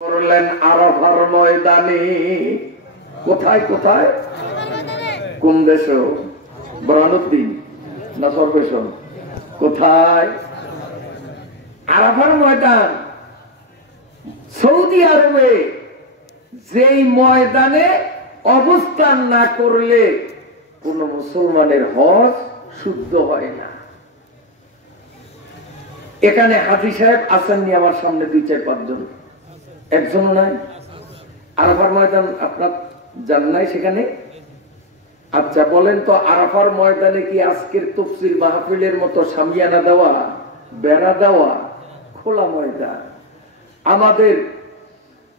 করলেন আরাফার ময়দানে। কোথায় কোথায়? কোন দেশে? বরানুদ্দিন না সর্বেশন? কোথায়? আরাফার ময়দান সৌদি আরবে। যেই ময়দানে অবস্থান না করলে কোন মুসলমানের হজ শুদ্ধ হয় না। এখানে হাফিজ সাহেব আসেননি আমার সামনে 2-4-5 জন, একজন নাই। আরাফার ময়দান আপনার জান নাই সেখানে? আচ্ছা বলেন তো, আরাফার ময়দানে কি আজকের তাফসীর মাহফিলের মতো শামিয়ানা দেওয়া, বেড়া দেওয়া, খোলা ময়দান? আমাদের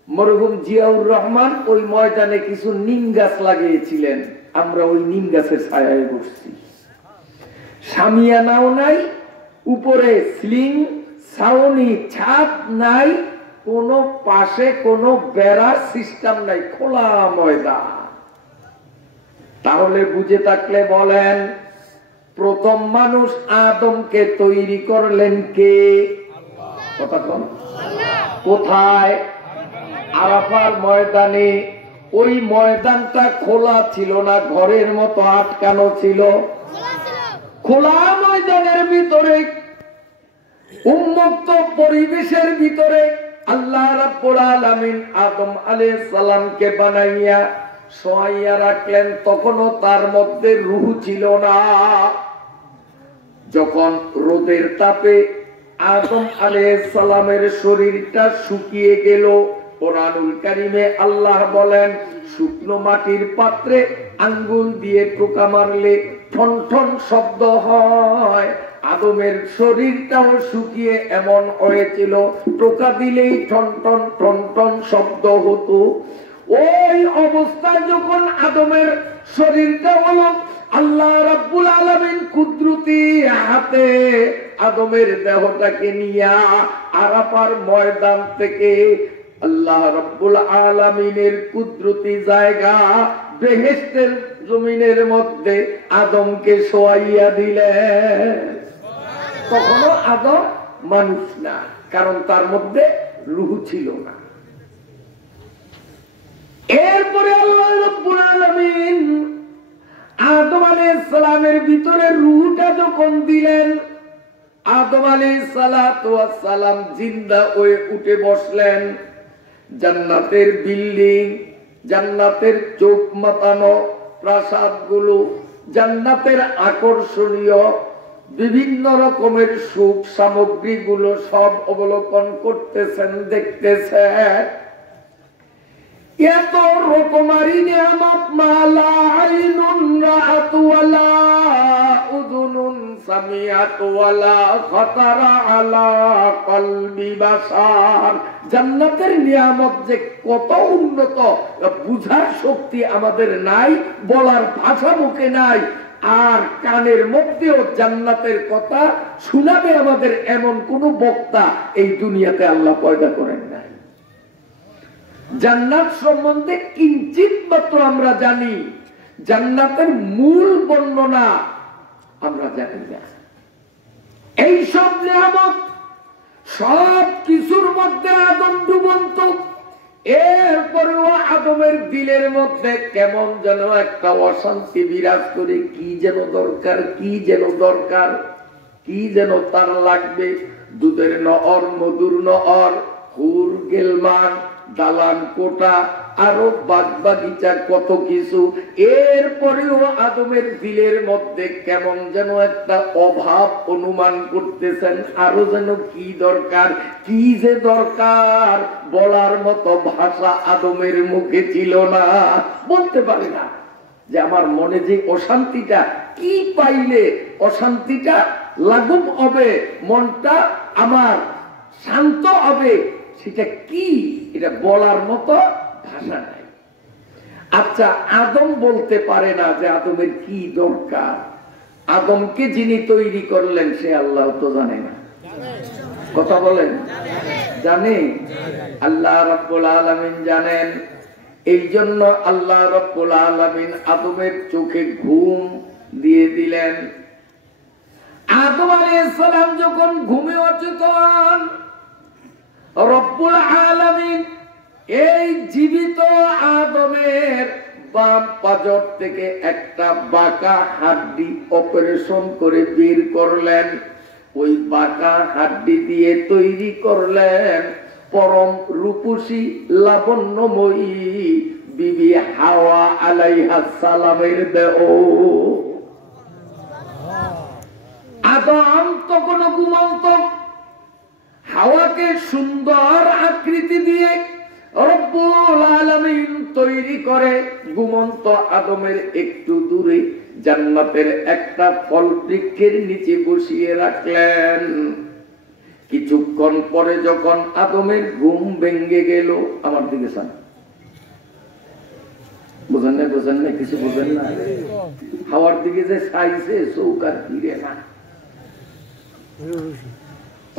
মরহুম জিয়াউর রহমান ওই ময়দানে কিছু নিম গাছ লাগিয়েছিলেন, আমরা ওই নিম গাছের ছায়ায় বসছি। শামিয়ানাও নাই, উপরে স্লিং ছাউনি ছাদ নাই, কোন পাশে কোন বেড়ার সিস্টেম নাই, খোলা ময়দান। তাহলে বুঝে থাকলে বলেন, প্রথম মানুষ আদমকে তৈরি করলেন কে? কথা বল। কোথায়? আরাফার ময়দানে। ওই ময়দানটা খোলা ছিল না, ঘরের মতো আটকানো ছিল। খোলা ময়দানের ভিতরে উন্মুক্ত পরিবেশের ভিতরে আল্লাহ রাব্বুল আলামিন আদম আলাইহিস সালামকে বানাইয়া শোয়াইয়া রাখলেন। তখনও তার মধ্যে রূহ ছিল না। যখন রোদের তাপে আদম আলাইহিস সালামের শরীরটা শুকিয়ে গেল, কোরআনুল কারীমে আল্লাহ বলেন, শুকনো মাটির পাত্রে আঙ্গুল দিয়ে টোকা মারলে ঠন ঠন শব্দ হয়। আদমের শরীরটাও শুকিয়ে এমন হয়েছিল, টোকা দিলেই ঠন ঠন ঠন ঠন শব্দ হতো। ওই অবস্থায় যখন আদমের শরীরটা হলো, আল্লাহ রাব্বুল আলামিন কুদরতি হাতে আদমের দেহটাকে নিয়ে আরাফার ময়দান থেকে আল্লাহ রাব্বুল আলামিনের কুদরতি জায়গা বেহেশতের জমিনের মধ্যে আদমকে শোয়াইয়া দিলেন। তখনও আদম মানুষ না, কারণ তার মধ্যে রূহ ছিল না। এরপরে আল্লাহ রাব্বুল আলামিন আদম আলাইহিস সালামের ভিতরে রূহটা যখন দিলেন, আদম আলাইহিস সালাতু ওয়াস সালাম জিন্দা হয়ে উঠে বসলেন। জান্নাতের বিল্ডিং, জান্নাতের চোখ মাতানো প্রাসাদগুলো, জান্নাতের আকর্ষণীয় বিভিন্ন রকমের সুখ সামগ্রীগুলো সব অবলোকন করতেছেন, দেখতেছেন। এত রকমারি নিয়ামত মালা আইনুন রাআত ওয়ালা উযুনুন সামিআত ওয়ালা খাতারা আলা কলবি বাশার। জান্নাতের নিয়ামত যে কত উন্নত, বুঝার শক্তি আমাদের নাই, বলার ভাষা মুখে নাই। আর কানের মধ্যেও জান্নাতের কথা শোনাবে আমাদের এমন কোন বক্তা এই দুনিয়াতে আল্লাহ পয়দা করেন নাই। জান্নাত সম্বন্ধে কিঞ্চিত মাত্র আমরা জানি, জান্নাতের মূল বর্ণনা আমরা জানি না। এই সব নিয়ামত সব কিছুর মধ্যে আদম ডুবন্ত। এরপরেও আদমের দিলের মধ্যে কেমন যেন একটা অশান্তি বিরাজ করে। কি যেন দরকার, কি যেন দরকার, কি যেন তার লাগবে। দুধের নহর, মধুর নহর, হুর গেলমান, দালান কোটা, আরো বাগ বাগিচা, কত কিছু। এরপরেও আদমের দিলের মধ্যে কেমন যেন একটা অভাব অনুমান করতেছেন। আরো যেন কি দরকার, কি যে দরকার, বলার মতো ভাষা আদমের মুখে ছিল না। বলতে পারে না যে আমার মনে যে অশান্তিটা, কি পাইলে অশান্তিটা লাঘব হবে, মনটা আমার শান্ত হবে, সেটা কি, এটা বলার মতো ভাষা নাই। আচ্ছা, আদম বলতে পারে না যে আদমের কি দরকার। আদমকে যিনি তৈরি করলেন সে আল্লাহ তো জানে না। কথা বলেন, জানে? আল্লাহ রাব্বুল আলামিন জানেন। এই জন্য আল্লাহ রাব্বুল আলামিন আদমের চোখে ঘুম দিয়ে দিলেন। আদম আলাইহিস সালাম যখন ঘুমে অচেতন, রব্বুল আলামিন এই জীবিত আদমের বাম পাজর থেকে একটা বাঁকা হাড্ডি অপারেশন করে বের করলেন। ওই বাঁকা হাড্ডি দিয়ে তৈরি করলেন পরম রূপসী লাবণ্যময়ী বিবি হাওয়া আলাইহিস সালামের দেহ। আদম তখন ঘুমন্ত, হাওয়াকে সুন্দর আকৃতি দিয়ে রব্বুল আলামিন তৈরি করে ঘুমন্ত আদমের একটু দূরে জান্নাতের একটা ফল বৃক্ষের নিচে বসিয়ে রাখলেন। কিছুক্ষণ পরে যখন আদমের ঘুম ভেঙে গেল, আমার দিকে চান, বোঝেন না বোঝেন না কিছু বোঝেন না, হাওয়ার দিকে যে চাইছে চৌকার ফিরে না।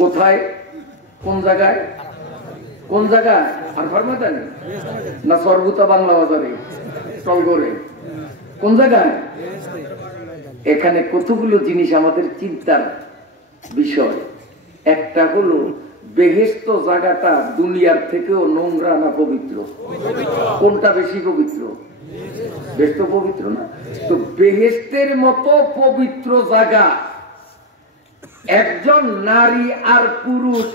কোথায়, কোন জায়গায়, কোন জায়গায়? আর ফরমাতানি না সর্বতা বাংলা বাজারে টলগড়ে, কোন জায়গায়? এখানে কতগুলো জিনিস আমাদের চিন্তার বিষয়। একটা হলো বেহেশত জায়গাটা দুনিয়ার থেকেও নোংরা না পবিত্র? কোনটা বেশি পবিত্র? বেহেশত পবিত্র না? তো বেহেশতের মতো পবিত্র জায়গা একজন নারী আর পুরুষ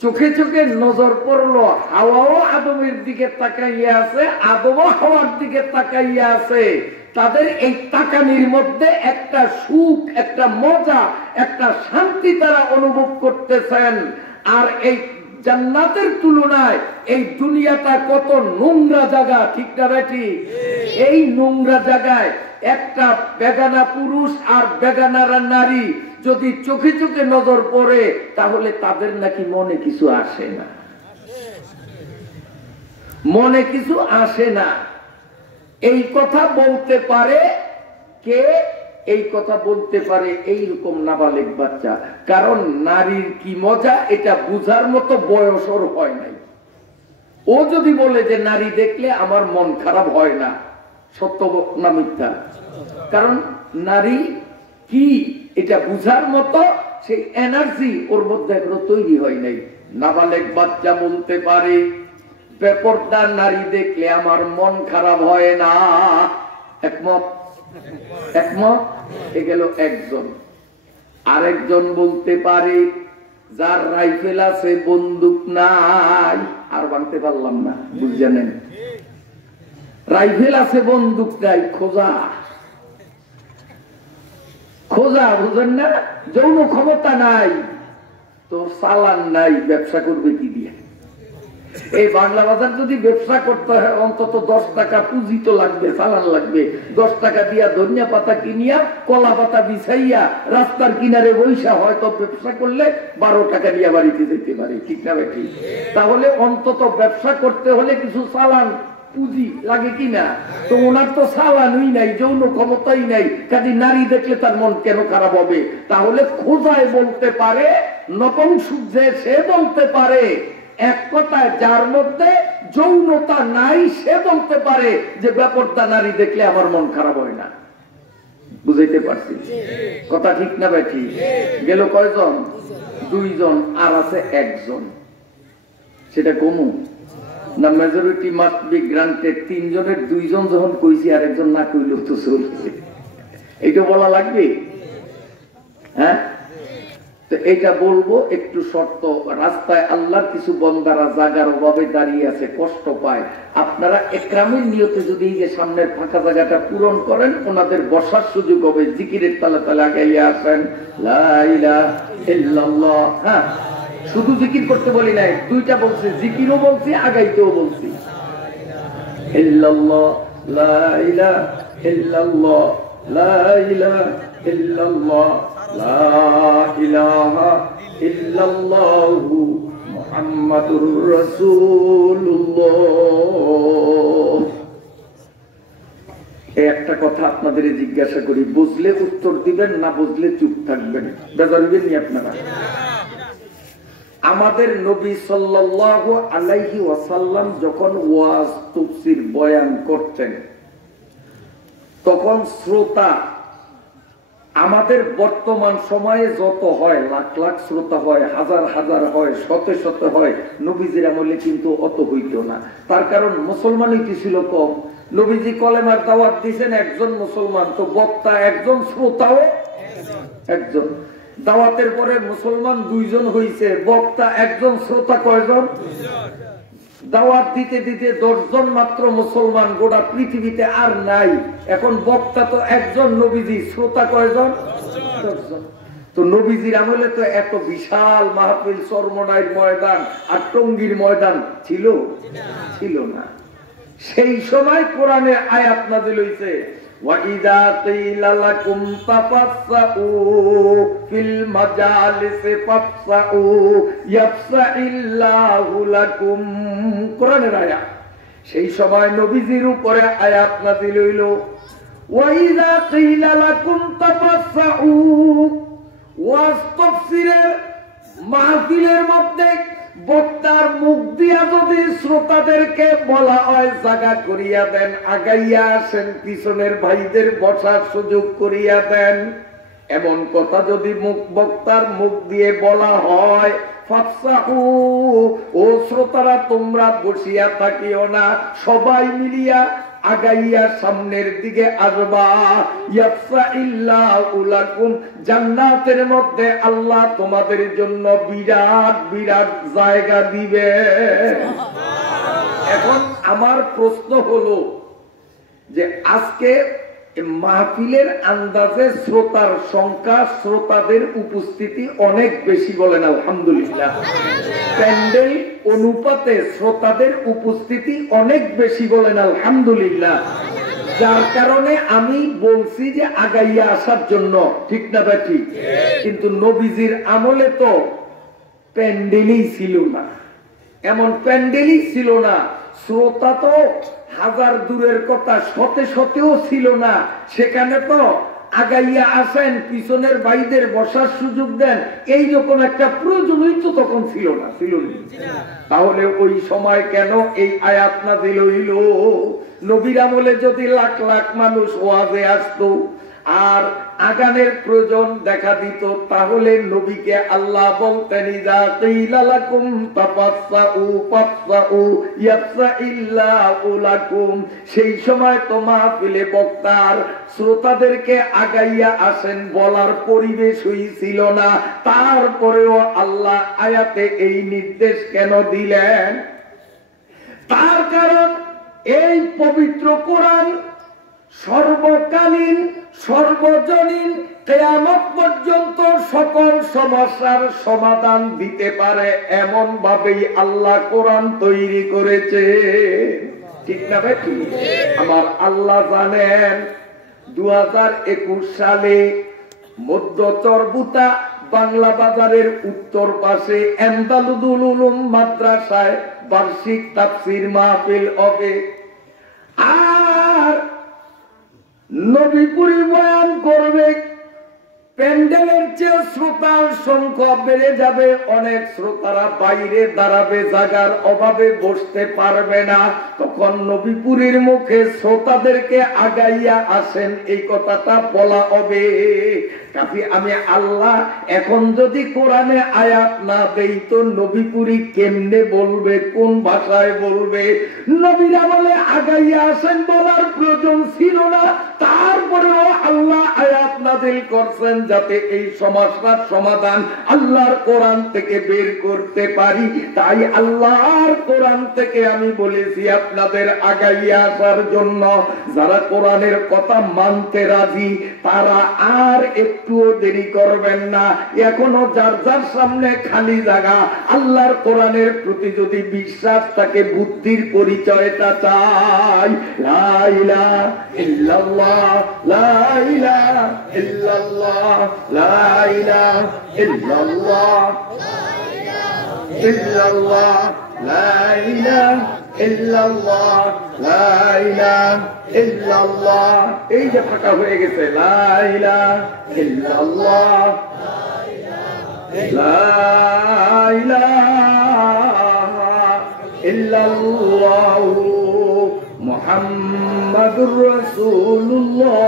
চোখে চোখে নজর পড়লো, হাওয়াও আদমের দিকে তাকাইয়া আছে, আদমও হাওয়ার দিকে তাকাইয়া আছে। তাদের এই তাকানির মধ্যে একটা সুখ, একটা মজা, একটা শান্তি তারা অনুভব করতেছেন। আর এই জান্নাতের তুলনায় এই দুনিয়াটা কত নোংরা জায়গা, ঠিক না বেটি? এই নোংরা জায়গায় একটা বেগানা পুরুষ আর বেগানারা নারী যদি চোখে চোখে নজর পড়ে, তাহলে তাদের নাকি মনে কিছু আসে না, মনে কিছু আসে না। এই কথা বলতে পারে কে? এই কথা বলতে পারে এইরকম নাবালেগ বাচ্চা। কারণ নারীর কি মজা এটা বুঝার মতো বয়স ওর হয় নাই। ও যদি বলে যে নারী দেখলে আমার মন খারাপ হয় না, সত্য না মিথ্যা? কারণ নারী কি এটা বুঝার মতো সেই এনার্জি ওর মধ্যে এখনো তৈরি হয় নাই। নাবালেগ বাচ্চা বলতে পারে বেপরদা নারী দেখলে আমার মন খারাপ হয় না। একমত? একমত? এ গেল একজন। আরেকজন বলতে পারে যার রাইফেল আছে বন্দুক নাই। আর বানতে পারলাম না, বুঝছেন? রাইফেল আছে বন্দুক নাই, খোঁজা খোঁজা, বুঝেন না? যৌন ক্ষমতা নাই, তোর চালান নাই, ব্যবসা করবে কি দিয়ে? এই বাংলা বাজার যদি ব্যবসা করতে হয় অন্তত 10 টাকা পুঁজি তো লাগবে, চালান লাগবে। 10 টাকা দিয়া ধনিয়া পাতা কিনিয়া কলা পাতা বিছাইয়া রাস্তার কিনারে বৈশা হয়তো ব্যবসা করলে 12 টাকা দিয়া বাড়িতে যেতে পারে, ঠিক না বেটি? তাহলে অন্তত ব্যবসা করতে হলে কিছু চালান পুঁজি লাগে কিনা? তো ওনার তো চালানই নাই, যৌন ক্ষমতাই নাই, কাজে নারী দেখলে তার মন কেন খারাপ হবে? তাহলে খোঁজায় বলতে পারে, নপুংসুক সে বলতে পারে। এক কথায় যার মধ্যে যৌনতা নাই সে বলতে পারে যে বেপরদা নারী দেখলে আমার মন খারাপ হয় না। বুঝাইতে পারছি কথা, ঠিক না বেঠি? গেল কয়জন? 2 জন, আর আছে একজন। সেটা কমু না? Majority must be granted. 3 জনের 2 জন যখন কইছি আর একজন না কইল তো চলবে, এইটা বলা লাগবে। হ্যাঁ, তো এইটা বলবো একটু শর্ত। রাস্তায় আল্লাহর কিছু বন্দারা জায়গার অভাবে দাঁড়িয়ে আছে, কষ্ট পায়। আপনারা একরামের নিয়তে যদি এই যে সামনের ফাঁকা জায়গাটা পূরণ করেন, ওনাদের বসার সুযোগ হবে। জিকিরের তালে তালে আগাইয়া আসেন, লা ইলাহা ইল্লাল্লাহ। হ্যাঁ, শুধু জিকির করতে বলি নাই, 2টা বলছি, জিকিরও বলছি, আগাইতেও বলছি। ইল্লাল্লাহ, লা ইলাহা ইল্লাল্লাহ, লা ইলাহা ইল্লাল্লাহ, লা ইলাহা ইল্লাল্লাহু মুহাম্মাদুর রাসূলুল্লাহ। একটা কথা আপনাদের জিজ্ঞাসা করি, বুঝলে উত্তর দিবেন, না বুঝলে চুপ থাকবেন। বেজার হইবেন নি আপনারা? আমাদের নবী সাল্লাল্লাহু আলাইহি ওয়াসাল্লাম যখন ওয়াজ তাফসীর বয়ান করতেন, তখন শ্রোতা আমাদের বর্তমান সময়ে যত হয়, লাখ লাখ শ্রোতা হয়, হাজার হাজার হয়, শত শত হয়, নবীজির আমলে কিন্তু অত হইত না। তার কারণ মুসলমানই কি ছিল কম। নবীজি কলেমার দাওয়াত দিয়েছেন একজন মুসলমান, তো বক্তা একজন, শ্রোতাও একজন। দাওয়াতের পরে মুসলমান 2 জন হইছে, বক্তা একজন, শ্রোতা কয়জন? দাওয়াত দিতে দিতে 10 জন মাত্র মুসলমান গোটা পৃথিবীতে আর নাই। এখন বক্তা তো একজন, নবীজি, শ্রোতা কয়জন? 10 জন। তো নবীজির আমলে তো এত বিশাল মাহফিল, চরমনাইর ময়দান আর টঙ্গীর ময়দান ছিল ছিল না। সেই সময় কোরআনে আয়াত নাযিল হইছে, وَإِذَا قِيلَ لَكُمْ تَفَسَّحُوا فِي الْمَجَالِسِ فَافْسَحُوا يَفْسَحِ اللَّهُ لَكُمْ। কোরআনের আয়াত। সেই সময় নবীজির উপরে আয়াত নাযিল হইল, وَإِذَا قِيلَ لَكُمْ تَفَسَّحُوا। ওয়াজ তাফসীরের মাহফিলের মধ্যে বক্তার মুখ দিয়া যদি শ্রোতাদেরকে বলা হয় জায়গা করিয়া দেন, আগাইয়া আসেন, পিছনের ভাইদের বসার সুযোগ করিয়া দেন, এমন কথা যদি বক্তার মুখ দিয়ে বলা হয়, ফাফসাহু, ও শ্রোতারা তোমরা বসিয়া থাকিও না, সবাই মিলিয়া আগাইয়া সামনের দিকে আসবা, ইয়াফসাইল্লাহু লাকুম, জান্নাতের মধ্যে আল্লাহ তোমাদের জন্য বিরাট বিরাট জায়গা দিবে। এখন আমার প্রশ্ন হলো যে আজকে মাহফিলের আন্দাজে শ্রোতার সংখ্যা, শ্রোতাদের উপস্থিতি অনেক বেশি, বলেন আলহামদুলিল্লাহ। প্যান্ডেল অনুপাতে শ্রোতাদের উপস্থিতি অনেক বেশি, বলেন আলহামদুলিল্লাহ। যার কারণে আমি বলছি যে আগাইয়া আসার জন্য, ঠিক না ভাই? ঠিক। কিন্তু নবীজির আমলে তো প্যান্ডেলই ছিল না, এমন প্যান্ডেলই ছিল না, শ্রোতা তো হাজার দূরের কথা, শতে শতেও ছিল না। সেখানে তো আগাইয়া আসেন, পিছনের ভাইদের বসার সুযোগ দেন, এইরকম একটা প্রয়োজনই তো তখন ছিল না, ছিল না। তাহলে ওই সময় কেন এই আয়াত নাযিল হইল? নবীর আমলে যদি লাখ লাখ মানুষ ওয়াজে আসতো আর আগানের প্রয়োজন দেখা দিত, তাহলে নবীকে আল্লাহ বলতেন, ইযা কিলা লাকুম তাফাসসাউ ফাফসাউ ইয়াফসাইল্লাহু লাকুম। সেই সময় তো মাহফিলে বক্তার শ্রোতাদেরকে আগাইয়া আসেন বলার পরিবেশ হইছিল না। তারপরেও আল্লাহ আয়াতে এই নির্দেশ কেন দিলেন? তার কারণ এই পবিত্র কোরআন সর্বকালীন, সর্বজনীন, কিয়ামত পর্যন্ত সকল সমস্যার সমাধান দিতে পারে, এমন ভাবেই আল্লাহ কোরআন তৈরি করেছে, ঠিক না ভাই? আমার আল্লাহ জানেন 2021 সালে মধ্য চরবুতা বাংলা বাজারের উত্তর পাশে এমদাদুল উলুম মাদ্রাসায় বার্ষিক তাফসীর মাহফিল হবে। আর নবীপুরি বয়ান করবে, প্যান্ডেলের চেয়ে শ্রোতার সংখ্যা বেড়ে যাবে, অনেক শ্রোতারা বাইরে দাঁড়াবে, জায়গার অভাবে বসতে পারবে না। তখন নবীপুরীর মুখে শ্রোতাদেরকে আগাইয়া আসেন এই কথাটা বলা হবে। কাজে আমি আল্লাহ এখন যদি কোরআনে আয়াত না দেই তো নবীপুরী কেমনে বলবে, কোন ভাষায় বলবে? নবীরা বলে আগাইয়া আসেন বলার প্রয়োজন ছিল না, তারপরেও আল্লাহ আয়াত নাযিল করছেন যাতে এই সমস্যার সমাধান আল্লাহর কোরআন থেকে বের করতে পারি। তাই আল্লাহর কোরআন থেকে আমি বলেছি আপনাদের আগাইয়া আসার জন্য। যারা কোরআনের কথা মানতে রাজি তারা আর একটুও দেরি করবেন না। এখনো যার যার সামনে খালি জায়গা, আল্লাহর কোরআনের প্রতি যদি বিশ্বাস থাকে, বুদ্ধির পরিচয়টা চাই। লা ইলাহা ইল্লাল্লাহ, লা ইলাহা ইল্লাল্লাহ, লা ইলাহা ইল্লাল্লাহ, ইল্লাল্লাহ, লা ইলাহা ইল্লাল্লাহ, লা ইলাহা ইল্লাল্লাহ। এই যে ফাঁকা হয়ে গেছে, লা ইলাহা ইল্লাল্লাহ, লা ইলাহা ইল্লাল্লাহ, মুহাম্মাদুর রাসূলুল্লাহ।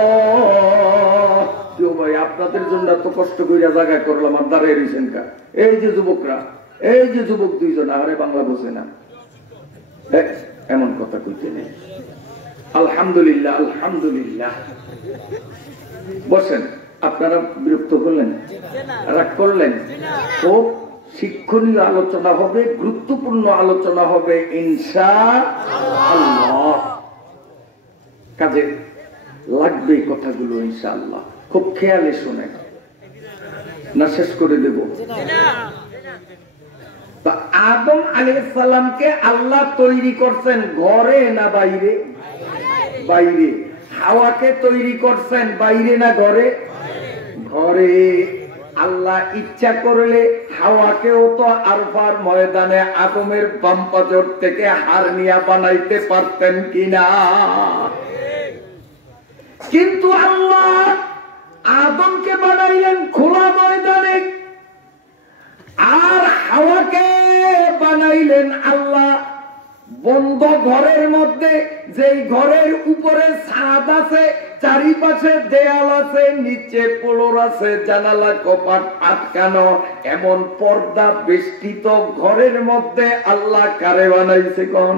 ভাই, আপনাদের জন্য এত কষ্ট করে জায়গা করলাম, আর দাঁড়িয়ে রয়েছেন কা? এই যে যুবকরা, এই যে যুবক দুইজন, আরে বাংলা বোঝে না, এমন কথা কইতে নেই। আলহামদুলিল্লাহ, আলহামদুলিল্লাহ। বসেন। আপনারা বিরক্ত করলেন, রাগ করলেন? খুব শিক্ষণীয় আলোচনা হবে, গুরুত্বপূর্ণ আলোচনা হবে ইনশাআল্লাহ। কাজে লাগবে কথাগুলো ইনশাআল্লাহ। খুব খেয়ালে শোনেন, না শেষ করে দেব? আদম আলাইহিস সালামকে আল্লাহ তৈরি করছেন ঘরে না বাইরে? বাইরে। হাওয়াকে তৈরি করছেন বাইরে না ঘরে? ঘরে। আল্লাহ ইচ্ছা করলে হাওয়াকেও তো আরফার ময়দানে আদমের বাম পাজর থেকে হারনিয়া বানাইতে পারতেন কিনা? কিন্তু আল্লাহ আদমকে বানাইলেন খোলা ময়দানে, আর হাওয়াকে বানাইলেন আল্লাহ বন্ধ ঘরের মধ্যে, যেই ঘরের উপরে ছাদ আছে, চারিপাশে দেয়াল আছে, নিচে ফ্লোর আছে, জানালা কপাট আটকানো, এমন পর্দা বেষ্টিত ঘরের মধ্যে আল্লাহ কারে বানাইছে? কোন?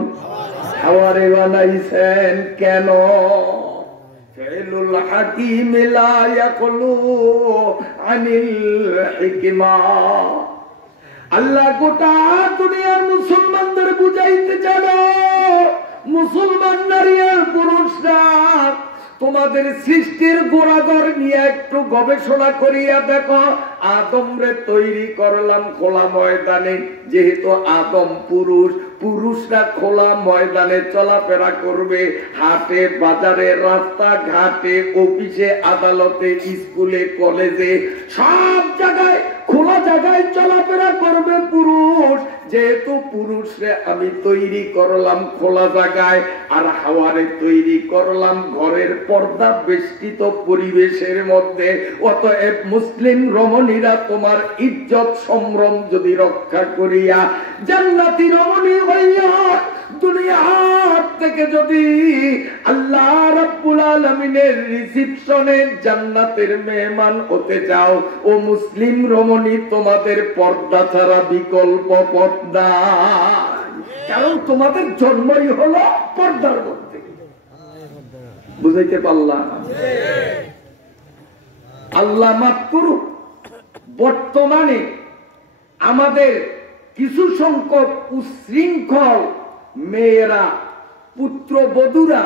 হাওয়ারে বানাইছেন। কেন? ফিলুল হাকিম লা ইয়াকুলু আনিল হিকমা। আল্লাহ গোটা দুনিয়ার মুসলমানদের বুঝাইতে জানো, মুসলমান নারী আর পুরুষরা, তোমাদের সৃষ্টির গোড়াগড় নিয়ে একটু গবেষণা করিয়া দেখো। আদমরে তৈরি করলাম খোলা ময়দানে, যেহেতু আদম পুরুষ, পুরুষরা খোলা ময়দানে চলাফেরা করবে, হাটে বাজারে, রাস্তা ঘাটে, অফিসে আদালতে, স্কুলে কলেজে, সব জায়গায় খোলা জায়গায় চলাফেরা করবে পুরুষ। যেহেতু পুরুষরে আমি তৈরি করলাম খোলা জায়গায়, আর হাওয়ারে তৈরি করলাম ঘরের পর্দা বেষ্টিত পরিবেশের মধ্যে, অতএব মুসলিম রমণীরা তোমার ইজ্জত সম্ভ্রম যদি রক্ষা করিয়া জান্নাতি রমণী হইয়া দুনিয়ার থেকে যদি আল্লাহ রাব্বুল আলামিনের রিসিপশনে জান্নাতের মেহমান হতে চাও, ও মুসলিম রমণী, তোমাদের পর্দা ছাড়া বিকল্প পথ নাই। কারণ তোমাদের জন্মই হলো পর্দার মধ্যে। বুঝাইতে পারলাম? আল্লাহ মাফ করুক, বর্তমানে আমাদের কিছু সংখ্যক উশৃঙ্খল মেয়েরা, পুত্রবধূরা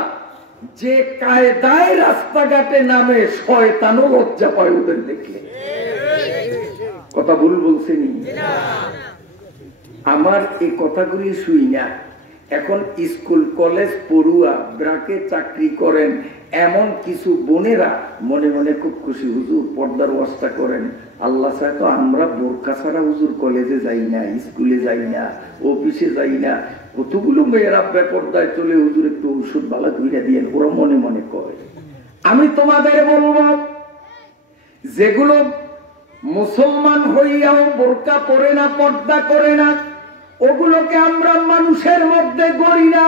যে কায়দায় রাস্তাঘাটে নামে, শয়তানও লজ্জা পায় ওদের দেখলে। কথা ভুল বলছেনি? আমার এই কথাগুলি শুই না। এখন স্কুল কলেজ পড়ুয়া, ব্রাকে চাকরি করেন এমন কিছু বোনেরা মনে মনে খুব খুশি, হুজুর পর্দার ওয়াজটা করেন। আল্লাহ চায় তো আমরা বোরকা ছাড়া হুজুর কলেজে যাই না, স্কুলে যাই না, অফিসে যাই না। কতগুলো মেয়েরা বেপর্দায় চলে, হুজুর একটু ওষুধ বালা ধুইয়া দিয়েন, ওরা মনে মনে করে। আমি তোমাদের বলবো, যেগুলো মুসলমান হইয়াও বোরকা পরে না, পর্দা করে না, ওগুলোকে আমরা মানুষের মধ্যে গড়ি না,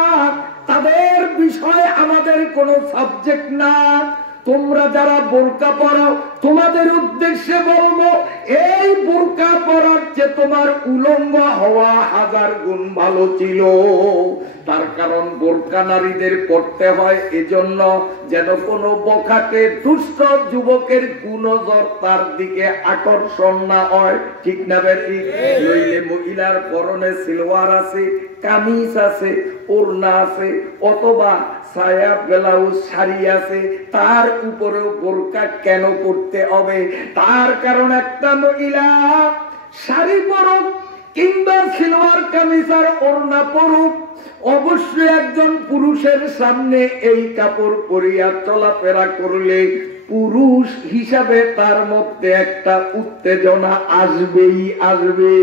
তাদের বিষয়ে আমাদের কোনো সাবজেক্ট না। তোমরা যারা বোরকা পরাও, তোমাদের উদ্দেশ্যে বলবো, এই বোরকা পরার চেয়ে তোমার উলঙ্গ হওয়া হাজার গুণ ভালো ছিল। তার কারণ বোরকা নারীদের পড়তে হয় এজন্য যেন কোনো বখাটে দুষ্ট যুবকের কুনজর তার দিকে আকর্ষণ না হয়। ঠিক না বেটি? নইলে মহিলার পরনে সিলওয়ার আছে, কামিজ আছে, ওড়না আছে, অথবা সায়া ব্লাউজ শাড়ি আছে, তার উপরে বোরকা কেন পড়তে হবে? তার কারণ একটা মহিলা শাড়ি পরুক কিংবা সিলওয়ার কামিজ আর ওড়না পরুক, অবশ্যই একজন পুরুষের সামনে এই কাপড় পরিয়া চলাফেরা করলে পুরুষ হিসাবে তার মধ্যে একটা উত্তেজনা আসবেই আসবে।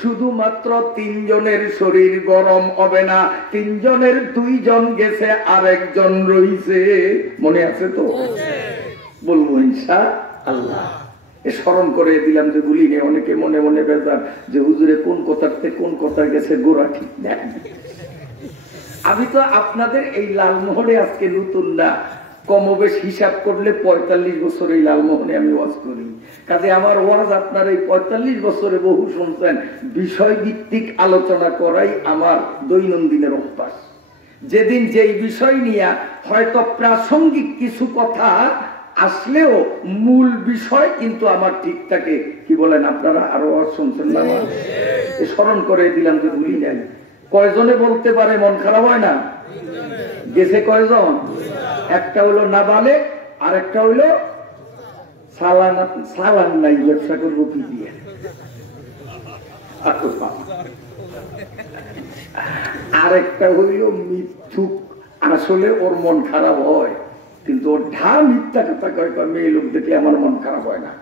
শুধুমাত্র তিনজনের শরীর গরম হবে না, তিনজনের দুইজন গেছে, আরেকজন রইছে। মনে আছে তো? বলবো ইনশাআল্লাহ। স্মরণ করে দিলাম যে ভুলি নেই। অনেকে মনে মনে বেজার যে হুজুরে কোন কথাতে কোন কথা গেছে গোড়া ঠিক না। আমি তো আপনাদের এই লালমোহরে আজকে নতুন না, কমবেশ হিসাব করলে 45 বছর এই লালমোহনে আমি ওয়াজ করি। কাজে আমার ওয়াজ আপনার এই 45 বছরে বহু শুনছেন। বিষয় ভিত্তিক আলোচনা করাই আমার দৈনন্দিনের অভ্যাস। যেদিন যেই বিষয় নিয়ে হয়তো প্রাসঙ্গিক কিছু কথা আসলেও মূল বিষয় কিন্তু আমার ঠিক থাকে। কি বলেন আপনারা? আরো শুনছেন না? স্মরণ করে দিলাম যে ভুলি নেন। কয়জনে বলতে পারে মন খারাপ হয় না? গেছে কয়জন? একটা হলো নাবালেগ, আর একটা হইলো সালান নাই, ব্যবসা করবো কি দিয়ে। আরেকটা হইল মিথ্যুক, আসলে ওর মন খারাপ হয় কিন্তু ওর ঢা মিথ্যা কথা কয়, মেয়ে লোক দেখলে আমার মন খারাপ হয় না।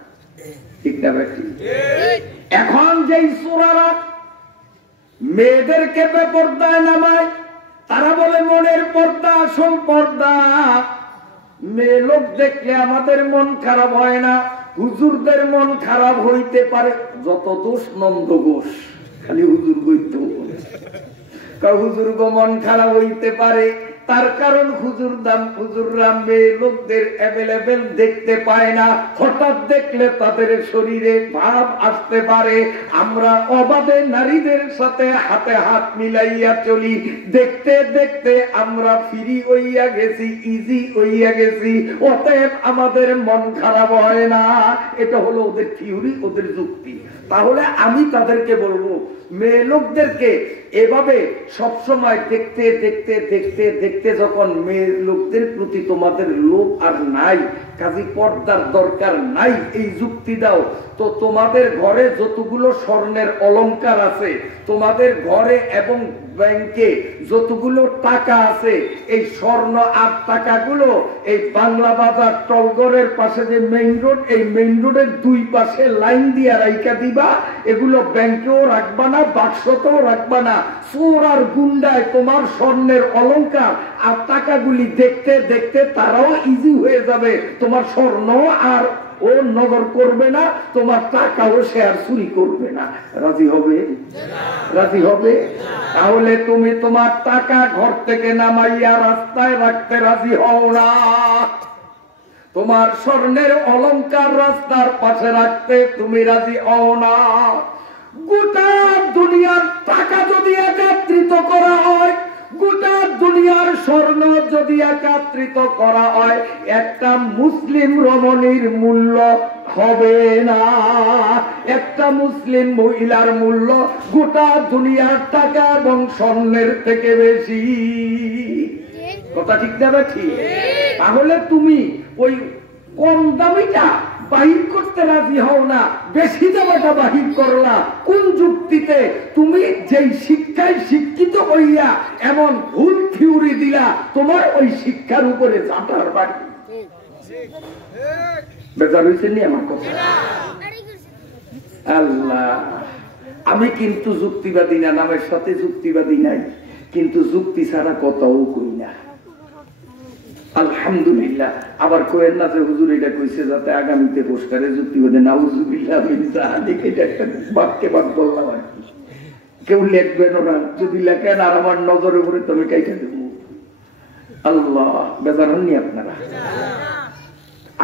ঠিক না ভাই? এখন যেই চোরারা মেয়েদেরকে বেপরদায় নামায়, তারা বলে মনের পর্দা আসল পর্দা, মেয়ে লোক দেখলে আমাদের মন খারাপ হয় না, হুজুরদের মন খারাপ হইতে পারে। যত দোষ নন্দ ঘোষ, খালি হুজুর বৈদ্য হুজুর গো মন খারাপ হইতে পারে। তার কারণ হুজুররা মেয়ে লোকদের অ্যাভেলেবেল দেখতে পায় না, হঠাৎ দেখলে তাদের শরীরে ভাব আসতে পারে। আমরা অবাধে নারীদের সাথে হাতে হাত মিলাইয়া চলি, দেখতে দেখতে আমরা ফ্রি হইয়া গেছি, ইজি হইয়া গেছি, অতএব আমাদের মন খারাপ হয় না। এটা হলো ওদের থিওরি, ওদের যুক্তি। তাহলে আমি তাদেরকে বলবো, মেয়ে লোকদেরকে এভাবে সবসময় দেখতে দেখতে দেখতে দেখতে যখন মেয়ে লোকদের প্রতি তোমাদের লোভ আর নাই, কাজী পর্দার দরকার নাই, এই যুক্তি দাও, তো তোমাদের ঘরে যতগুলো স্বর্ণের অলংকার আছে, তোমাদের ঘরে এবং ব্যাংকে যতগুলো টাকা আছে, এই স্বর্ণ আর টাকাগুলো এই বাংলা বাজার টলগড়ের পাশে যে মেইন রোড, এই মেইন রোডের দুই পাশে লাইন দিয়া রাইখা দিবা। এগুলো ব্যাংকেও রাখবা না, বাক্সতেও রাখবা না। চোর আর গুন্ডায় তোমার স্বর্ণের অলংকার আর টাকাগুলি দেখতে দেখতে তারাও ইজি হয়ে যাবে, তোমার স্বর্ণ আর ও নজর করবে না, তোমার টাকাও সে আর চুরি করবে না। রাজি হবে? রাজি হবে? তাহলে তুমি তোমার টাকা ঘর থেকে নামাইয়া রাস্তায় রাখতে রাজি হও না, তোমার স্বর্ণের অলংকার রাস্তার পাশে রাখতে তুমি রাজি হও না। গোটা দুনিয়ার টাকা যদি একত্রিত করা হয়, গোটা দুনিয়ার স্বর্ণ যদি একত্রিত করা হয়, একটা মুসলিম রমণীর মূল্য হবে না। একটা মুসলিম মহিলার মূল্য গোটা দুনিয়ার টাকা এবং স্বর্ণের থেকে বেশি। কথা ঠিক না? ঠিক। তাহলে তুমি ওই কম দামিটা বাহির করতে রাজি হও না, বেশি দামাটা বাহির করলা কোন যুক্তিতে? তুমি যেই শিক্ষায় শিক্ষিত হইয়া এমন ভুল থিওরি দিলা, তোমার ওই শিক্ষার উপরে জাঁটার বাড়ি। বেজার হয়েছে নি আমার কথা? আল্লাহ, আমি কিন্তু যুক্তিবাদী না, নামের সাথে যুক্তিবাদী নাই, কিন্তু যুক্তি ছাড়া কথাও কই না। আলহামদুলিল্লাহ। আবার কোয়েন না যে হুজুর এটা কইছে যাতে আগামীতে পুরস্কারে যুক্তিবাদী নাউজুবিল্লাহ মিন যালিক, এটা একটা বাক্যে বাক বললাম আর কি। কেউ লেখবেন না, যদি লেখেন আর আমার নজরে পড়ে তবে কাইটা দেব। আল্লাহ, বেজার হননি আপনারা?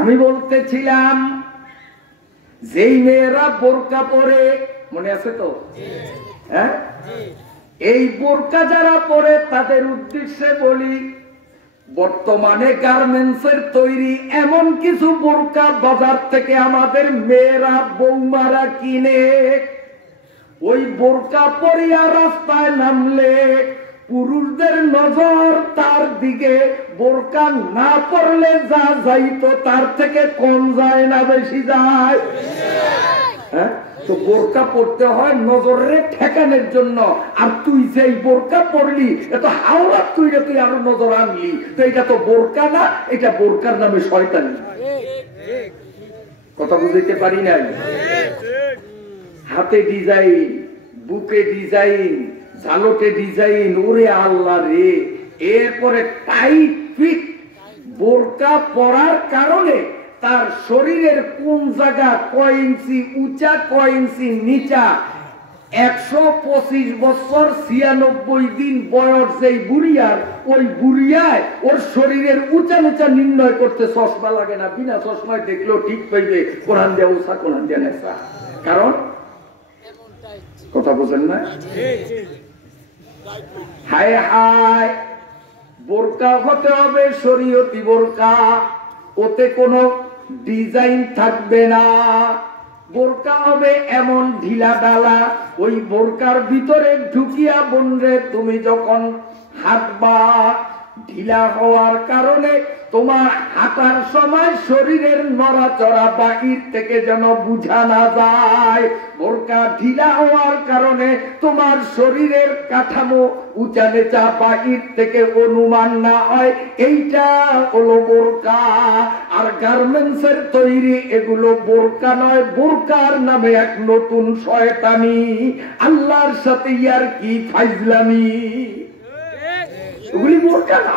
আমি বলতেছিলাম যেই মেয়েরা বোরকা পরে, মনে আছে তো? হ্যাঁ, এই বোরকা যারা পরে তাদের উদ্দেশ্যে বলি, বর্তমানে গার্মেন্টসের তৈরি এমন কিছু বোরকা বাজার থেকে আমাদের মেয়েরা বৌমারা কিনে, ওই বোরকা পরিয়া রাস্তায় নামলে পুরুষদের নজর তার দিকে, বোরকা না পরলে যা যাইতো তার থেকে কম যায় না বেশি যায়? হ্যাঁ, তো বোরকা পড়তে হয় নজরে ঠেকানোর জন্য। আর তুই যেই বোরকা পড়লি, এত হাওড়া তুই আরো নজর আনলি, তো এটা তো বোরকা না, এটা বোরকার নামে শয়তানি। কথা বুঝতে পারি না? হাতে ডিজাইন, বুকে ডিজাইন, ঝালটে ডিজাইন, ওরে আল্লাহ রে। এরপরে টাইট ফিট বোরকা পরার কারণে তার শরীরের কোন জায়গা কয় ইঞ্চি উঁচা কয় ইঞ্চি নিচা 125 বছর 96 দিন বয়স যেই বুড়িয়ার, ওই বুড়িয়ায় ওর শরীরের উঁচা নিচা নির্ণয় করতে চশমা লাগে না, বিনা চশমায় দেখলেও ঠিক পাইবে কোরআন দিয়া উষা কোরআন দিয়া নেশা। কারণ কথা বোঝেন না? হায় হায়, বোরকা হতে হবে শরীয়তি বোরকা, ওতে কোনো ডিজাইন থাকবে না। বোরকা হবে এমন ঢিলা ডালা, ওই বোরকার ভিতরে ঢুকিয়া বনরে তুমি যখন হাঁটবা, ঢিলা হওয়ার কারণে তোমার হাঁটার সময় শরীরের নড়াচড়া বাহির থেকে যেন বুঝা না যায়। বোরকা ঢিলা হওয়ার কারণে তোমার শরীরের কাঠামো উঁচা নিচা বাহির থেকে অনুমান না হয়, এইটা হলো বোরকা। আর গার্মেন্টসের তৈরি এগুলো বোরকা নয়, বোরকার নামে এক নতুন শয়তানি, আল্লাহর সাথে ইয়ার কি ফাইজলামি, ওগুলি বোরকা না।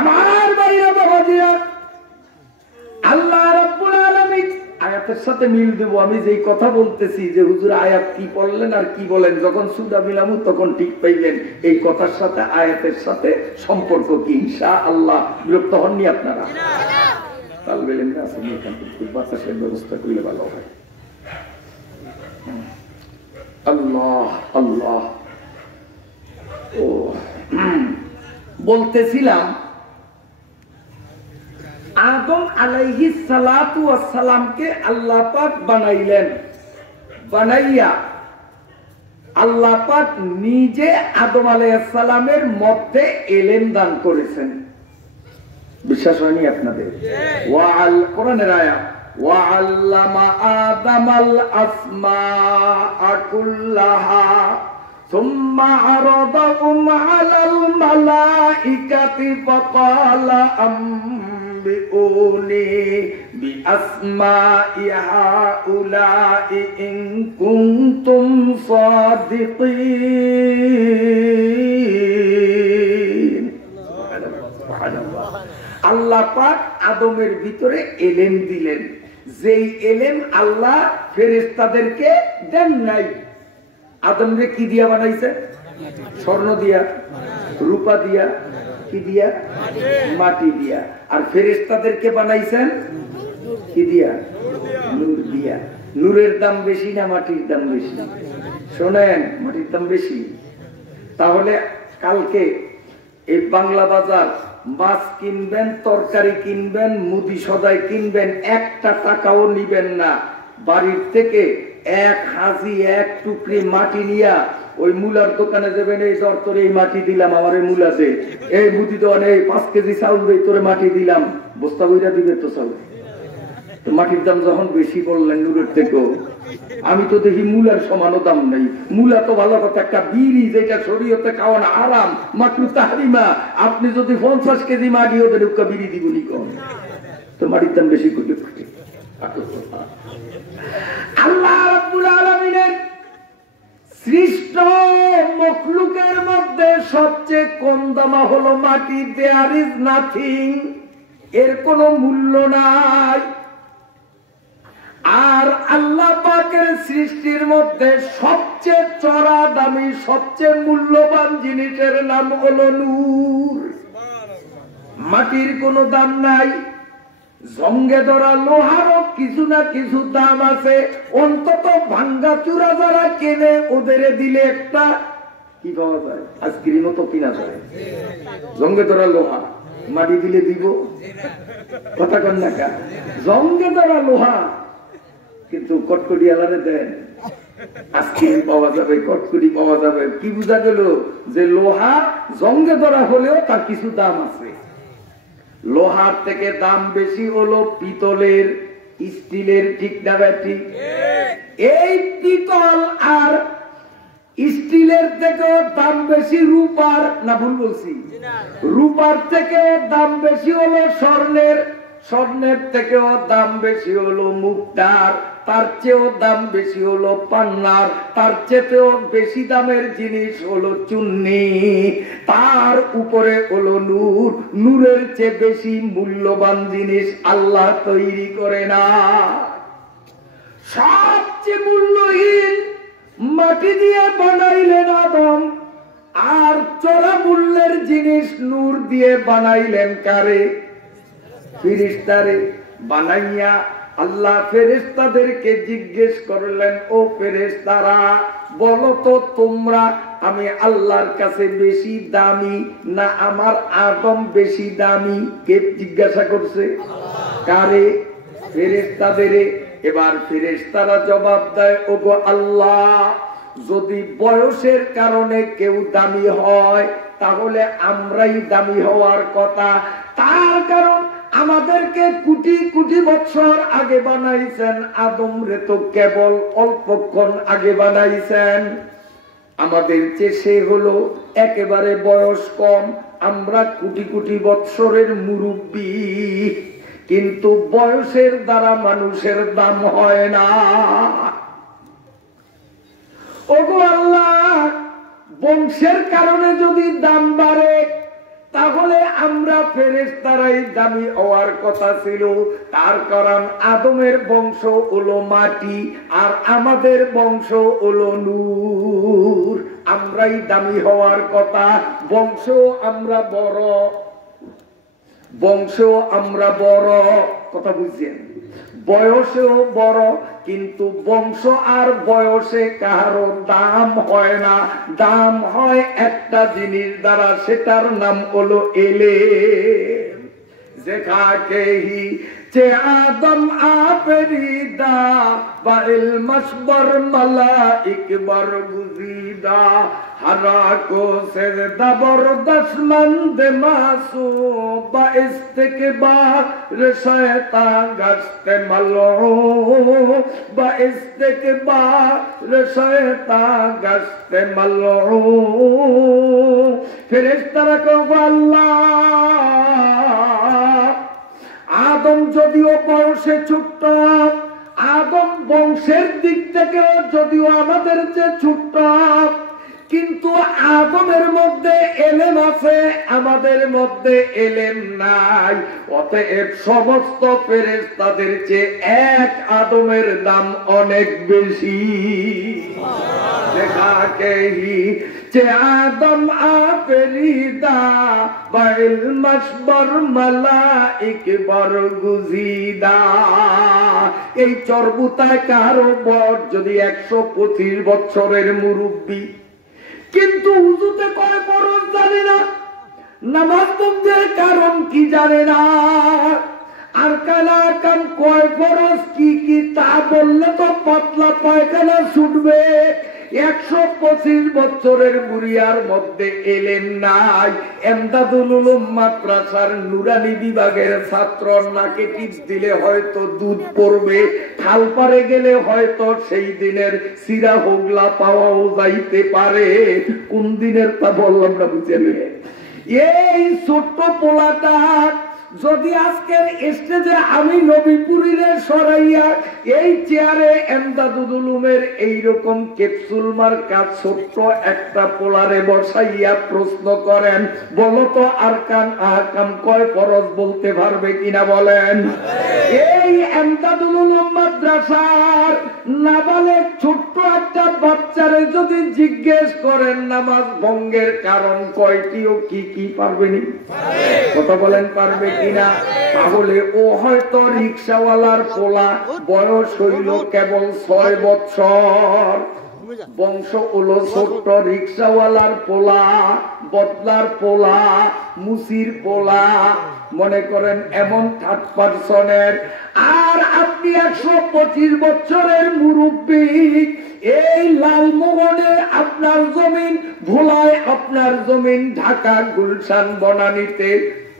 আমার ভাইরা বাবাজিরা, আল্লাহ রাব্বুল আলামিন আয়াতের সাথে মিল দেব। আমি যেই কথা বলতেছি যে হুজুর আয়াত কি পড়লেন আর কি বলেন, যখন সুদা মিলামু তখন ঠিক পাইবেন এই কথার সাথে আয়াতের সাথে সম্পর্ক কি। ইনশাআল্লাহ বিরক্ত হননি আপনারা? তাল বেলেন না আসলে এখান থেকে বাতাসের ব্যবস্থা করলে ভালো হয়। আল্লাহ আল্লাহ। ও বলতেছিলাম, আদম আলাইহিস সালাতু ওয়াস সালামকে আল্লাহ পাক বানাইলেন, বানাইয়া আল্লাহ পাক নিজে আদম আলাইহিস সালামের মধ্যে ইলম দান করেছেন। বিশ্বাস হয়নি আপনাদের? কোরআনের আয়াত, وعلم آدم الأسماء كلها ثم عرضهم على الملائكة فقال أنبئوني بأسماء هؤلاء إن كنتم صادقين. আল্লাহ পাক আদমের ভিতরে এলেম দিলেন, যেই এলেম আল্লাহ ফেরেশতাদেরকে দেন নাই। আদমকে কি দিয়া বানাইছে? স্বর্ণ দিয়া, রূপা দিয়া, কি দিয়া? মাটি দিয়া। আর ফেরেশতাদেরকে বানাইছেন কি দিয়া? নূর দিয়া। নূরের দাম বেশি না মাটির দাম বেশি? শোনেন, মাটির দাম বেশি। তাহলে কালকে এই বাংলা বাজার মাছ কিনবেন, তরকারি কিনবেন, মুদি সদাই কিনবেন, একটা টাকাও নিবেন না। বাড়ির থেকে এক হাজি এক টুকরি মাটি নিয়া ওই মুলার দোকানে যাবেন, এই দর তোরে এই মাটি দিলাম, আমার এই মুলা দে, এই মুদি দোকানে এই 5 কেজি চাউল দে, তোরে মাটি দিলাম, বস্তা বইরা দিবে তো চাউল। মাটির দাম যখন বেশি বললেন নূরের থেকেও, আমি তো দেখি মূলার সমানও দাম নেই। মূলা তো ভালো কথা, একটা বিড়ি যেটা শরীয়তে খাওয়ানো আরাম, মাকরুহ তাহরিমা, আপনি যদি 50 কেজি মাটি ওদের উক্কা বিড়ি দিবনি কম, তো মাটির দাম বেশি করে। আল্লাহ রাব্বুল আলামিনের সৃষ্ট মখলুকের মধ্যে সবচেয়ে কম দামা হলো মাটি। দেয়ার ইজ নাথিং, এর কোনো মূল্য নাই। আর আল্লাহ পাকের সৃষ্টির মধ্যে সবচেয়ে চড়া দামি, সবচেয়ে মূল্যবান জিনিসের নাম হলো নূর। মাটির কোনো দাম নাই। জঙ্গে ধরা লোহারও কিছু না কিছু দাম আছে। অন্তত ভাঙ্গা চূড়া যারা কেনে ওদের দিলে একটা কি পাওয়া যায়? আইসক্রিমও তো কিনা যায়। জঙ্গে ধরা লোহা মাটি দিলে দিব? কথা কন না কা? জঙ্গে ধরা লোহা কিন্তু কটকটি আলাদা দেন, আইসক্রিম পাওয়া যাবে, কটকটি পাওয়া যাবে। কি বুঝা গেল? যে লোহা জঙ্গে ধরা হলেও তার কিছু দাম আছে। লোহার থেকে দাম বেশি হলো পিতলের, স্টিলের, ঠিক না ঠিক? এই পিতল আর স্টিলের থেকেও দাম বেশি রূপার, না ভুল বলছি? রূপার থেকেও দাম বেশি হলো স্বর্ণের, স্বর্ণের থেকেও দাম বেশি হলো মুক্তার, তার চেয়েও দাম বেশি হলো পান্নার, তার চেয়েও বেশি দামের জিনিস হলো চুন্নি, তার উপরে হলো নূর, নূরের চেয়ে বেশি মূল্যবান জিনিস আল্লাহ তৈরি করে না। সবচেয়ে মূল্যহীন মাটি দিয়ে বানাইলেন আদম, আর চড়া মূল্যের জিনিস নূর দিয়ে বানাইলেন কারে? ফেরেশতারে। বানাইয়া আল্লাহ ফেরেশতাদেরকে জিজ্ঞেস করলেন, ও ফেরেশতারা বলো তো তোমরা আমি আল্লাহর কাছে বেশি দামি না আমার আদম বেশি দামি? কে জিজ্ঞাসা করছে? কারে? ফেরেশতাদেরে। এবার ফেরেশতারা জবাব দেয়, ওগো আল্লাহ, যদি বয়সের কারণে কেউ দামি হয় তাহলে আমরাই দামি হওয়ার কথা। তার কারণ আমাদেরকে কোটি কোটি বছর আগে বানাইছেন, আদম রে তো কেবল অল্পক্ষণ আগে বানাইছেন। আমাদের চেয়ে সে হলো একেবারে বয়স কম, আমরা কোটি কোটি বছরের মুরব্বী। কিন্তু বয়সের দ্বারা মানুষের দাম হয় না। ওগো আল্লাহ, বংশের কারণে যদি দাম বাড়ে তাহলে আমরা ফেরেশতারাই দামি হওয়ার কথা ছিল। তার কারণ আদমের বংশ হলো মাটি আর আমাদের বংশ হলো নূর, আমরাই দামি হওয়ার কথা। বংশ আমরা বড়, বংশ আমরা বড়, কথা বুঝছেন? বয়সেও বড়, কিন্তু বংশ আর বয়সে কারো দাম হয় না। দাম হয় একটা জিনিস দ্বারা, সেটার নাম হলো এলেম। যেখাকে হি চে আদম আপরিদা বা ইলমস বর মালাইক বর গুজিদা हरा को सेजदा बरदस्मंद मासू बा इस्तिकबार शैतान गश्त मलऊन बा इस्तिकबार शैतान गश्त मलऊन। ফেরেশতারা কয় আল্লাহ, আদম যদিও বয়সে ছোট্ট, আদম বংশের দিক থেকে যদিও আমাদের চেয়ে ছোট্ট, কিন্তু আদমের মধ্যে এলেম আছে, আমাদের মধ্যে এলেম নাই। অতএব সমস্ত ফেরেশতাদের চেয়ে এক আদমের দাম অনেক বেশি। দেখাকে হি যে আদম আপরিদা বাইল মাসবর মালাইক বর গুজিদা। এই চরবুতায় কারো বর যদি 125 বছরের মুরব্বী, কিন্তু উযুতে কয় ফরজ জানে না, নামাজ বন্ধের কারণ কি জানে না, আর কালাকাম কয় ফরজ কি কি তা বললে তো পাতলা পায়খানা ছুটবে। 125 বছরের বুড়িয়ার মধ্যে এলেম নাই। এমদাদুল উলুম মাদ্রাসার নুরানি বিভাগের ছাত্র নাকে টিপ দিলে হয়তো দুধ পড়বে, খাল পারে গেলে হয়তো সেই দিনের সিরা হোগলা পাওয়াও যাইতে পারে। কোন দিনের তা বললাম না, বুঝে নিয়ে। এই ছোট্ট পোলাটা যদি আজকের স্টেজে আমি নবীপুরীরে সরাইয়া এই চেয়ারে এমদাদুল উলুমের এইরকম ক্যাপসুল মার্কা ছোট্ট একটা পোলারে বসাইয়া প্রশ্ন করেন, বলো তো আরকান আহকাম কয় ফরজ বলতে পারবে কিনা বলেন? এই এমদাদুল উলুম মাদ্রাসার নাবালেগ ছোট্ট একটা বাচ্চারে যদি জিজ্ঞেস করেন নামাজ ভঙ্গের কারণ কয়টি ও কি কি, পারবেনি? কথা বলেন, পারবে কিনা? তাহলে ও হয়তো রিক্সাওয়ালার পোলা, বয়স হইল কেবল 6 বছর, বংশ হলো ছোট্ট, রিক্সাওয়ালার পোলা, বদলার পোলা, মুসির পোলা, মনে করেন এমন 3rd পার্সনের। আর আপনি 125 বছরের মুরব্বী, এই লালমোহনে আপনার জমিন, ভোলায় আপনার জমিন, ঢাকা গুলশান বনানীতে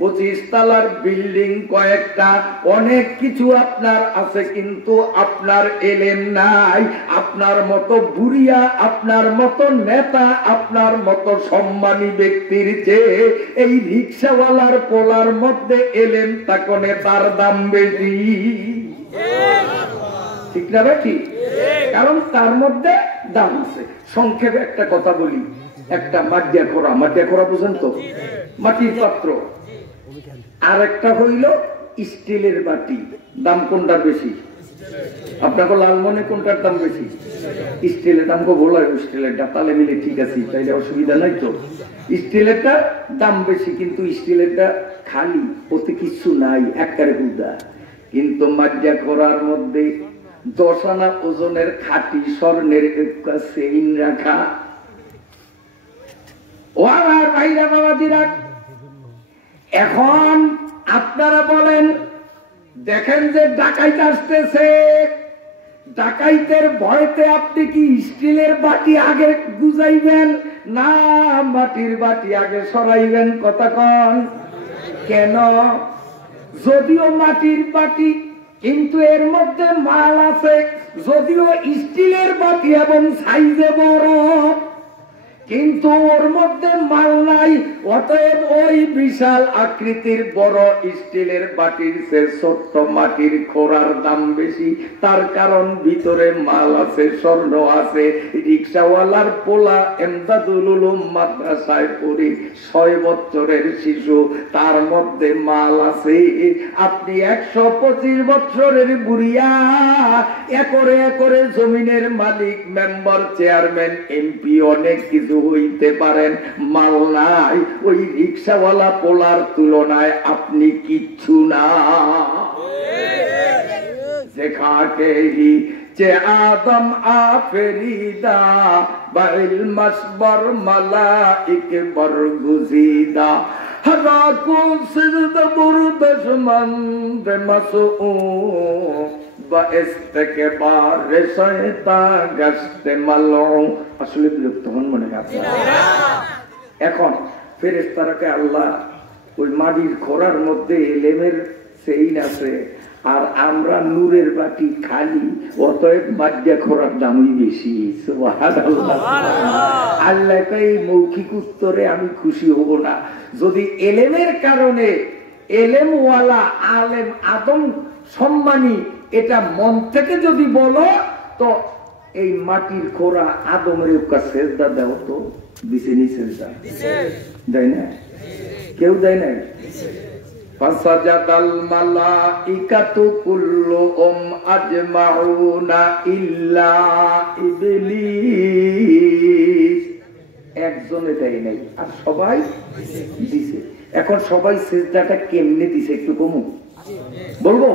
25 তলার বিল্ডিং কয়েকটা, অনেক কিছু আপনার আছে, কিন্তু আপনার এলেম নাই। আপনার মতো বুড়িয়া, আপনার মতো নেতা, আপনার মতো সম্মানী ব্যক্তির চেয়ে এই রিক্সাওয়ালার পোলার মধ্যে এলেম তাকনে তার দাম বেশি। ঠিক না ভাই? ঠিক। কারণ তার মধ্যে দাম আছে। সংক্ষেপে একটা কথা বলি, একটা মাটিয়া খোরা বুঝেন তো, মাটির পাত্র, আর একটা হইল স্টিলের বাটি। দাম কোনটার বেশি? আপনাকে লালমনে কোনটার দাম বেশি? স্টিলের দাম বলা, স্টিলেরটা তালে মিলে ঠিক আছে, তাইলে অসুবিধা নাই তো। স্টিলেরটা দাম বেশি, কিন্তু স্টিলেরটা খালি, ওতে কিছু নাই, একবারে গুদা। কিন্তু মাটিয়া খোরার মধ্যে 10 আনা ওজনের খাঁটি স্বর্ণের চেইন রাখা। ও আমার ভাইরা বাবাজিরা, এখন আপনারা বলেন, দেখেন যে ডাকাইত আসতেছে, ডাকাইতের ভয়তে আপনি কি স্টিলের বাটি আগে গুজাইবেন না মাটির বাটি আগে সরাইবেন? কথা কন কেন? যদিও মাটির বাটি, কিন্তু এর মধ্যে মাল আছে। যদিও স্টিলের বাটি এবং সাইজে বড়, কিন্তু ওর মধ্যে মাল নাই। অতএব ওই বিশাল আকৃতির বড় স্টিলের বাটির চেয়ে ছোট্ট মাটির খোরার দাম বেশি। তার কারণ ভিতরে মাল আছে, স্বর্ণ আছে। রিক্সাওয়ালার পোলা এমদাদুল উলুম মাদ্রাসায় পড়ি, 6 বছরের শিশু, তার মধ্যে মাল আছে। আপনি 125 বছরের বুড়িয়া, একরে একরে জমিনের মালিক, মেম্বার, চেয়ারম্যান, এমপি, অনেক কিছু হইতে পারেন, মাল নাই। ওই রিক্সাওয়ালা পোলার তুলনায় আপনি কিচ্ছু না। যেখাকে হি চে আদম আফরিদা, বাইল মাসবর মালাইক বরগুজিদা, হারাকু সিজদা বুরদশমন্দ মাসউ আসলে বিরক্ত হন মনে হয়। এখন ফেরেশতাকে আল্লাহ ওই মাটির খোরার মধ্যে এলেমের চেইন আছে, আর আমরা নূরের বাটি খালি, অতএব মাটিয়া খোরার দামই বেশি। সুবহানাল্লাহ। আল্লাহ এই মৌখিক উত্তরে আমি খুশি হব না। যদি এলেমের কারণে এলেমওয়ালা আলেম আদম সম্মানী এটা মন থেকে যদি বলো, তো এই মাটির খোরা আদমের সেজদা দাও তো, দিছেনি সেজদা? দেয় না? কেউ দেয় না? ফাসাজাদাল মালাইকাতু কুল্লুহুম আজমাউনা ইল্লা ইবলিস। একজনে দেয় নাই, আর সবাই দিছে। এখন সবাই সেজদাটা কেমনে দিছে একটু কমু বলবো?